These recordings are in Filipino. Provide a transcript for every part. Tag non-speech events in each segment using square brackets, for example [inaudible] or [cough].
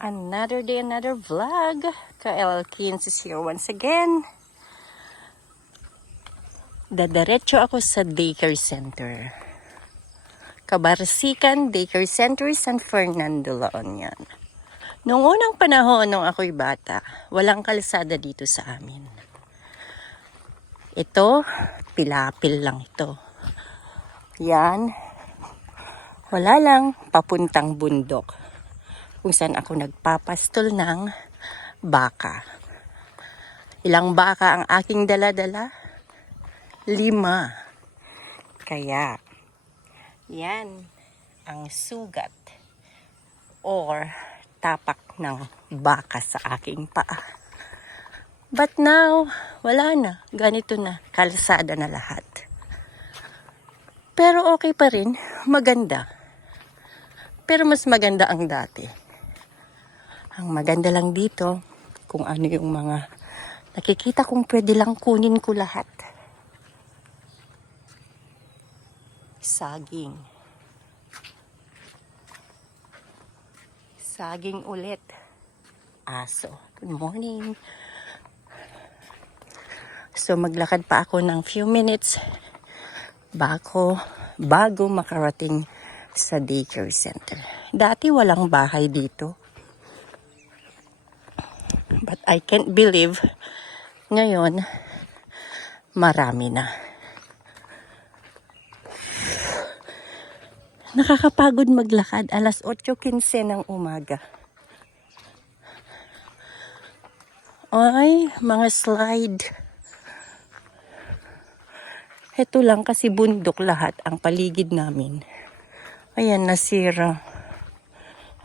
Another day, another vlog. Kael Kins is here once again. Dadaretso ako sa daycare center. Kabarsikan Daycare Center San Fernando, La Union. Noong unang panahon nung ako'y bata, walang kalsada dito sa amin. Ito, pilapil lang ito. Yan, wala lang papuntang bundok kung saan ako nagpapastol ng baka. Ilang baka ang aking dala-dala? Lima. Kaya, yan ang sugat or tapak ng baka sa aking paa. But now, wala na. Ganito na. Kalsada na lahat. Pero okay pa rin. Maganda. Pero mas maganda ang dati. Ang maganda lang dito, kung ano yung mga nakikita kong pwede lang kunin ko lahat. Saging. Saging ulit. Aso. Good morning. So maglakad pa ako ng few minutes bago, bago makarating sa daycare center. Dati walang bahay dito. I can't believe ngayon marami na. Nakakapagod maglakad. Alas 8.15 ng umaga. Ay, mga slide. Ito lang kasi bundok lahat ang paligid namin. Ayan, nasira.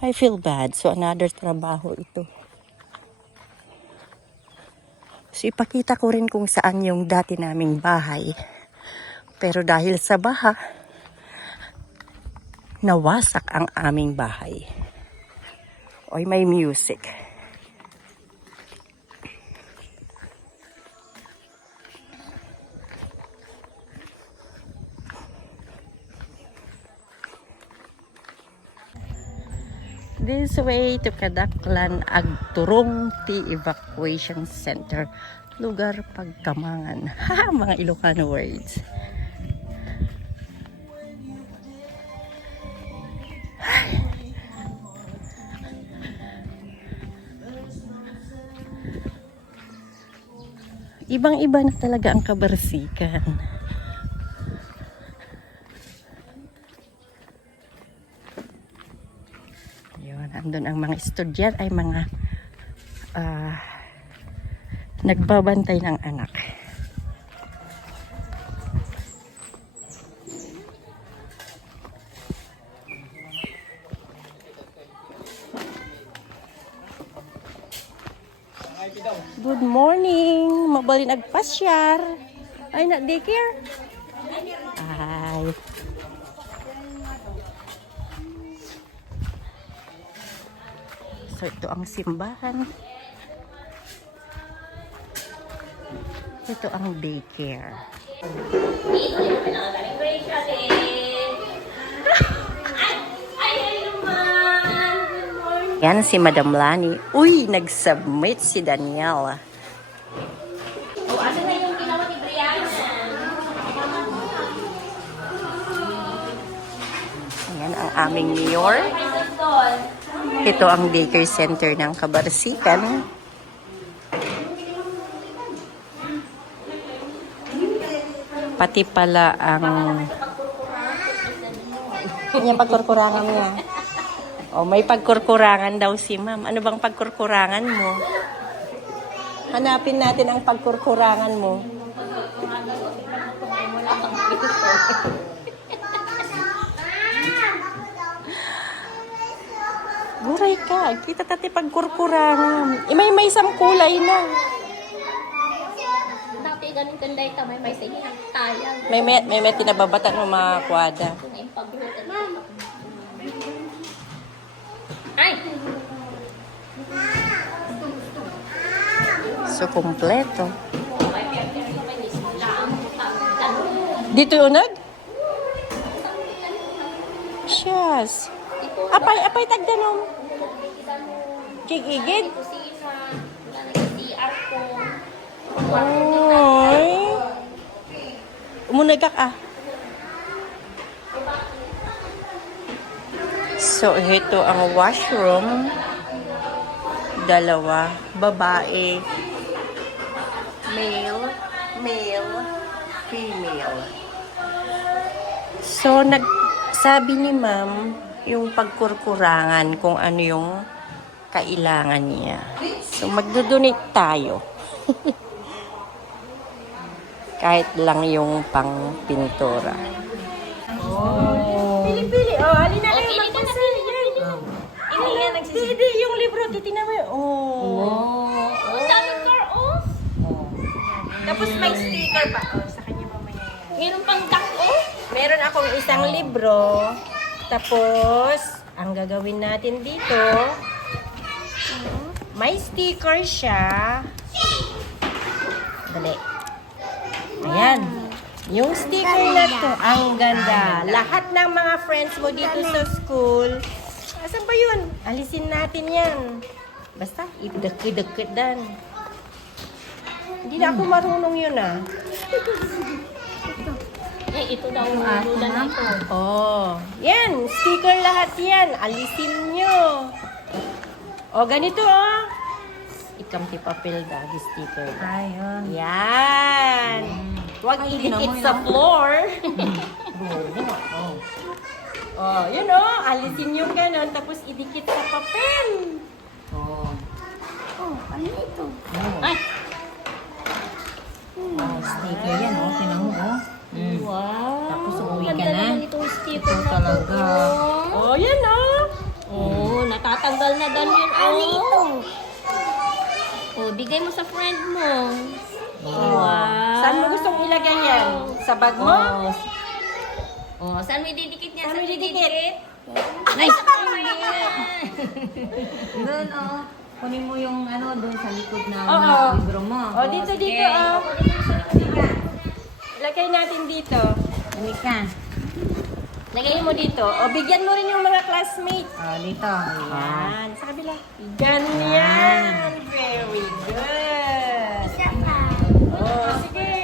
I feel bad. So, another trabaho ito. So, ipakita ko rin kung saan yung dati naming bahay. Pero dahil sa baha, nawasak ang aming bahay. Oy, may music. This way to Kadaklan Agturong T Evacuation Center. Lugar pagkamangan. [laughs] Ha, mga Ilocano words. [sighs] Ibang-iba na talaga ang kabarsikan. Yun, andun ang mga estudyant ay mga ah, nagbabantay ng anak. Good morning! Mabali nagpasyar. Ay, na daycare? So, ito ang simbahan. Ito ang daycare. Yan si Madam Lani. Uy, nag-submit si Daniela. O, asa na yung ginawa ni Brianna? Ayan ang aming mayor. Ito ang daycare center ng Kabarsikan. Pati pala ang... Yung pagkurkurangan niya. O, may pagkurkurangan daw si ma'am. Ano bang pagkurkurangan mo? Hanapin natin ang pagkurkurangan mo. Guray ka. Kita tati pagkurkurangan. Eh, may may isang kulay na. Dati ganun kanday ka, may may sige tayang. May may, may, may tinababatan ng mga kwada. Ito yung. Ay! So, kompleto. Dito unag? Siyas. Apay, apay tagdanom. CR ko. Oy. Umunagak ah. So, ito ang washroom. Dalawa. Babae. Male. Male. Female. So, nagsabi ni ma'am yung pagkurkurangan kung ano yung kailangan niya. So, magdodonate tayo. [laughs] Kahit lang yung pang pintura. Oh. Pili-pili. Oh, alin na Oh, kayo pili ka na, magpasa. pili ka, Yan. pili ka. Hindi nga nagsisimula. Hindi, yung libro. Titingnan mo yun. Oh. Oh, ang daming car, oh. Tapos may sticker pa. Oh, sa kanya mamaya yan. Meron pang duck, oh. Meron akong isang libro. Tapos, ang gagawin natin dito, may sticker siya. Dali. Ayan. Yung sticker na to, ang ganda. Lahat ng mga friends mo dito sa school, asan ba yun? Alisin natin yan. Basta, idekit-dekit dan. Hindi na ako marunong yun ah. Eh, ito daw ang duda na ito. Oh, yan. Sticker lahat yan. Alisin nyo. O, ganito oh. Ikamti papel dagi sticker. Ayun. Yan. Huwag idikit sa floor. [laughs] oh, yun oh. Alisin yung ganon. Tapos idikit sa papel. Oh. Ay, Oh, sticker yan, oh. Tinan mo, oh. Mm. wow. Tapos uuwi ka Ganda na. naman itong sticker Ito na to. Talaga. oh. Oh, yan oh. Oh, natatanggal na. Ano ito? Oh, bigay mo sa friend mo. Wow. Saan mo gustong ilagay yan? Sa bag mo? Oh. Oh, saan mo ididikit niya? Saan mo ididikit? Nice! Doon, oh. Kunin mo yung ano doon sa likod na Oo. libro mo. Oh, dito, dito oh. Ilagay natin dito. Halika. Lagay mo dito. O, bigyan mo rin yung mga classmates. Oh, dito. Ayan. Yan. Sa kabila. Ganyan. Very good. Oh, sige.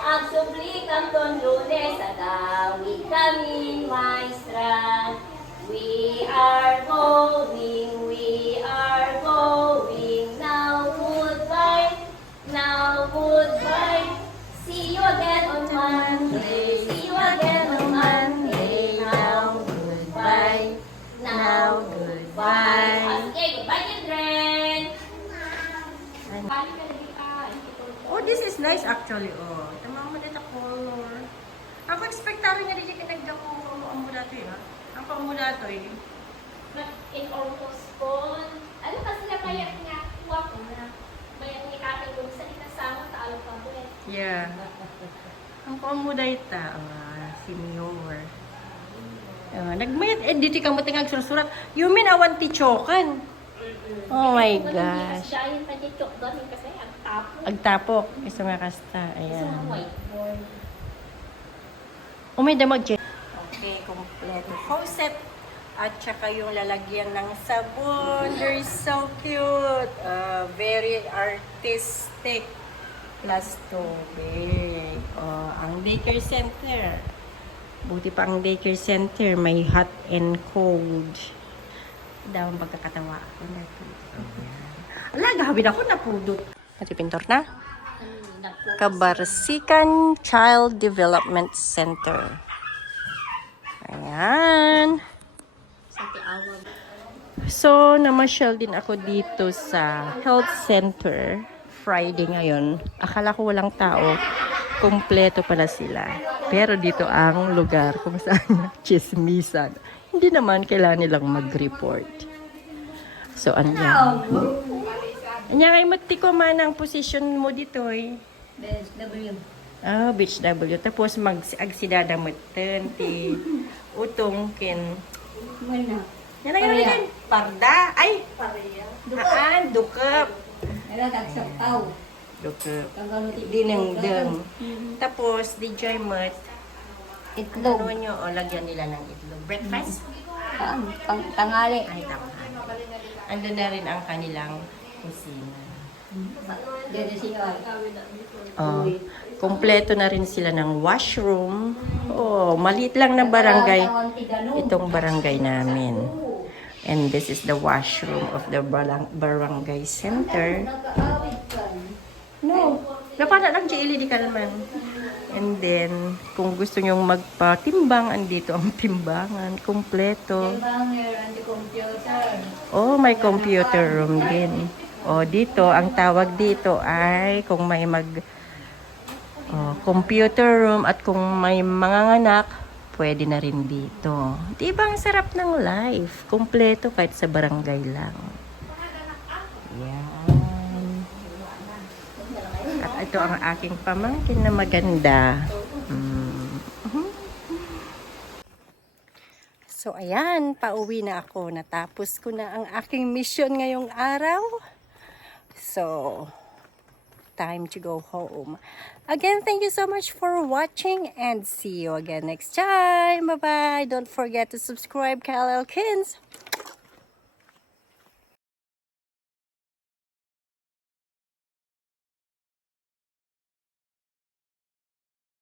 Ang suplikang ton lunes at awit kami maestra. We are going, we are going. Now goodbye, now goodbye. See you again on Monday. Is nice actually. Oh, tama mo dito color. Ako expectaro nga dito kinagda ko ang mula to eh. ha? Ang pamula to eh. in almost phone. Ano kasi na kaya nga kuha ko na may ang ikating ko sa itasama talo pa ko eh. Yeah. Ang pamula ito. Oh, senior. Oh, nagmayat, eh, dito ka mo tingag surat You mean awan ti chokan? Oh my gosh. Giant pa dito doon kasi ang tapo. Agtapok. Isa mga kasta. Ayan. whiteboard. Umay damag dyan. Okay, kompleto. Faucet. At saka yung lalagyan ng sabon. They're so cute. Uh, very artistic. Plus tubig. Oh, ang daycare center. Buti pa ang daycare center. May hot and cold. Daw ang pagkakatawa ako na. Ala, gawin ako napudot. Pati pintor na? Kabarsikan Child Development Center. Ayan. So, namasyal din ako dito sa health center. Friday ngayon. Akala ko walang tao. Kompleto pala sila. Pero dito ang lugar kung saan [laughs] chismisan. Hindi naman kailangan nilang mag-report. So, ano yan? Anya kay mati ko man ang position mo dito eh. BSW. Ah, beach W. Tapos mag-agsidada mo ti utong kin. Wala. Yan ang yan. Parda. Ay! Haan, dukap. Wala tagsak tao. Dukap. Dinengdeng. Tapos, di joy mat. Itlog. Ano nyo, o lagyan nila ng itlog. Breakfast? Pang, pang tangali. Ay, tama. Andun na rin ang kanilang kusina. Ganyan siya. Oh, kompleto na rin sila ng washroom. Oh, maliit lang na barangay. Itong barangay namin. And this is the washroom of the barang- barangay center. No. Napana lang di ka naman. And then, kung gusto nyong magpatimbang, andito ang [laughs] timbangan. Kompleto. Oh, may computer room din. Oh, dito, ang tawag dito ay kung may mag oh, computer room at kung may mga anak, pwede na rin dito. Di ba ang sarap ng life? Kompleto kahit sa barangay lang. Yan. Ito ang aking pamangkin na maganda. Mm. So, ayan, pauwi na ako. Natapos ko na ang aking mission ngayong araw. So, time to go home. Again, thank you so much for watching and see you again next time. Bye-bye. Don't forget to subscribe, Kyle Elkins.